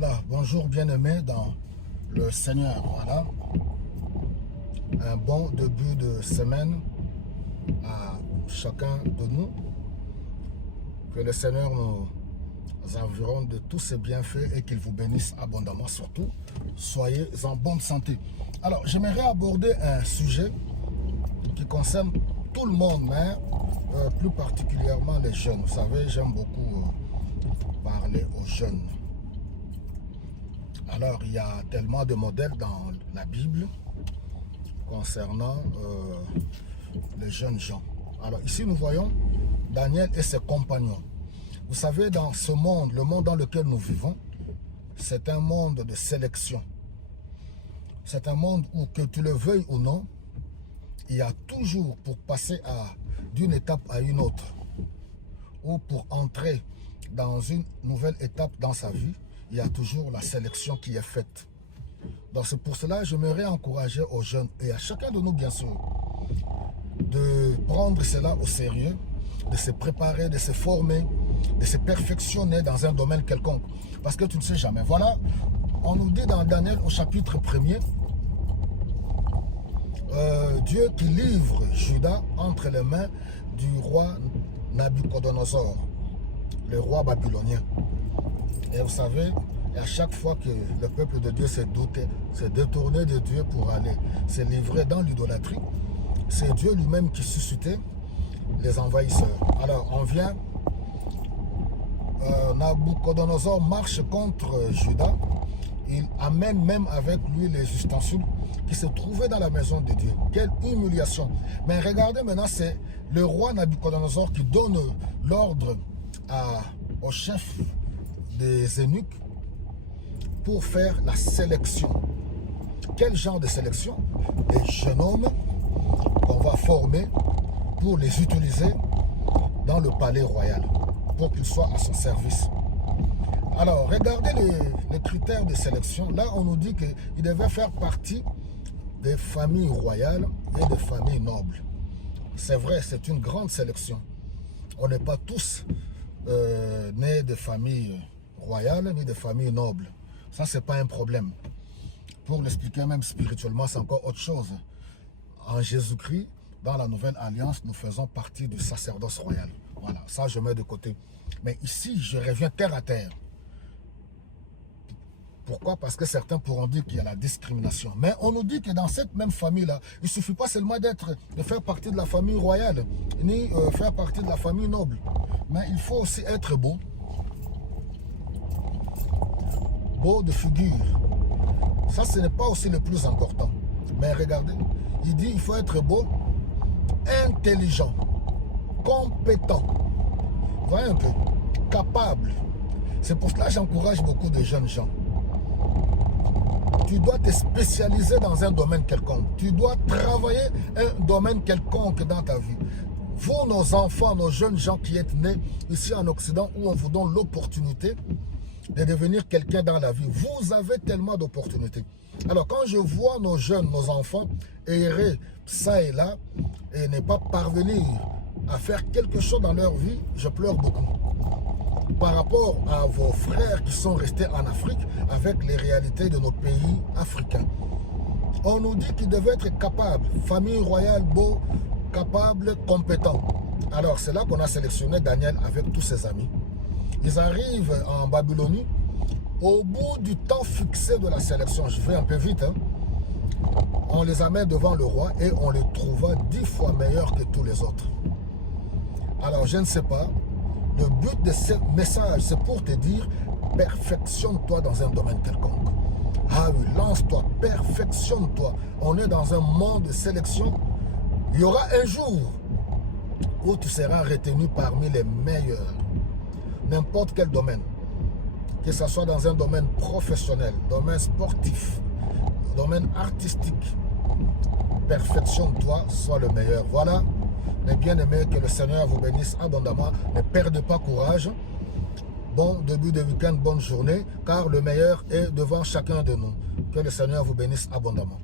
Voilà, bonjour bien-aimés dans le Seigneur. Voilà, un bon début de semaine à chacun de nous. Que le Seigneur nous environne de tous ses bienfaits et qu'il vous bénisse abondamment. Surtout, soyez en bonne santé. Alors, j'aimerais aborder un sujet qui concerne tout le monde, mais plus particulièrement les jeunes. Vous savez, j'aime beaucoup parler aux jeunes. Alors, il y a tellement de modèles dans la Bible concernant les jeunes gens. Alors, ici, nous voyons Daniel et ses compagnons. Vous savez, dans ce monde, le monde dans lequel nous vivons, c'est un monde de sélection. C'est un monde où, que tu le veuilles ou non, il y a toujours, pour passer d'une étape à une autre, ou pour entrer dans une nouvelle étape dans sa vie, il y a toujours la sélection qui est faite. Donc c'est pour cela que j'aimerais encourager aux jeunes, et à chacun de nous bien sûr, de prendre cela au sérieux, de se préparer, de se former, de se perfectionner dans un domaine quelconque. Parce que tu ne sais jamais. Voilà, on nous dit dans Daniel au chapitre 1er, Dieu qui livre Juda entre les mains du roi Nabucodonosor, le roi babylonien. Et vous savez, à chaque fois que le peuple de Dieu s'est détourné de Dieu pour aller se livrer dans l'idolâtrie, c'est Dieu lui-même qui suscitait les envahisseurs. Alors on vient, Nabucodonosor marche contre Juda, il amène même avec lui les ustensiles qui se trouvaient dans la maison de Dieu. Quelle humiliation! Mais regardez maintenant, c'est le roi Nabucodonosor qui donne l'ordre au chef des eunuques pour faire la sélection. Quel genre de sélection? Des jeunes hommes qu'on va former pour les utiliser dans le palais royal, pour qu'ils soient à son service. Alors, regardez les critères de sélection. Là, on nous dit qu'ils devaient faire partie des familles royales et des familles nobles. C'est vrai, c'est une grande sélection. On n'est pas tous nés de familles royales ni de familles nobles. Ça, c'est pas un problème. Pour l'expliquer même spirituellement, c'est encore autre chose. En Jésus-Christ, dans la nouvelle alliance, nous faisons partie du sacerdoce royal. Voilà, ça je mets de côté. Mais ici, je reviens terre à terre. Pourquoi? Parce que certains pourront dire qu'il y a la discrimination. Mais on nous dit que dans cette même famille-là, il ne suffit pas seulement de faire partie de la famille royale, ni faire partie de la famille noble. Mais il faut aussi être beau. Beau de figure. Ça, ce n'est pas aussi le plus important. Mais regardez, il dit il faut être beau, intelligent, compétent. Voyez un peu, capable. C'est pour cela que j'encourage beaucoup de jeunes gens. Tu dois te spécialiser dans un domaine quelconque. Tu dois travailler un domaine quelconque dans ta vie. Vous, nos enfants, nos jeunes gens qui êtes nés ici en Occident, où on vous donne l'opportunité de devenir quelqu'un dans la vie. Vous avez tellement d'opportunités. Alors quand je vois nos jeunes, nos enfants errer ça et là et ne pas parvenir à faire quelque chose dans leur vie, je pleure beaucoup. Par rapport à vos frères qui sont restés en Afrique avec les réalités de nos pays africains. On nous dit qu'ils devaient être capables, famille royale, beau, capable, compétent. Alors c'est là qu'on a sélectionné Daniel avec tous ses amis. Ils arrivent en Babylonie. Au bout du temps fixé de la sélection, je vais un peu vite, hein, on les amène devant le roi et on les trouva 10 fois meilleurs que tous les autres. Alors je ne sais pas, le but de ce message, c'est pour te dire, perfectionne-toi dans un domaine quelconque. Ah oui, lance-toi, perfectionne-toi. On est dans un monde de sélection. Il y aura un jour où tu seras retenu parmi les meilleurs. N'importe quel domaine, que ce soit dans un domaine professionnel, domaine sportif, domaine artistique, perfectionne-toi, sois le meilleur. Voilà, mes bien-aimés, que le Seigneur vous bénisse abondamment. Ne perdez pas courage. Bon début de week-end, bonne journée, car le meilleur est devant chacun de nous. Que le Seigneur vous bénisse abondamment.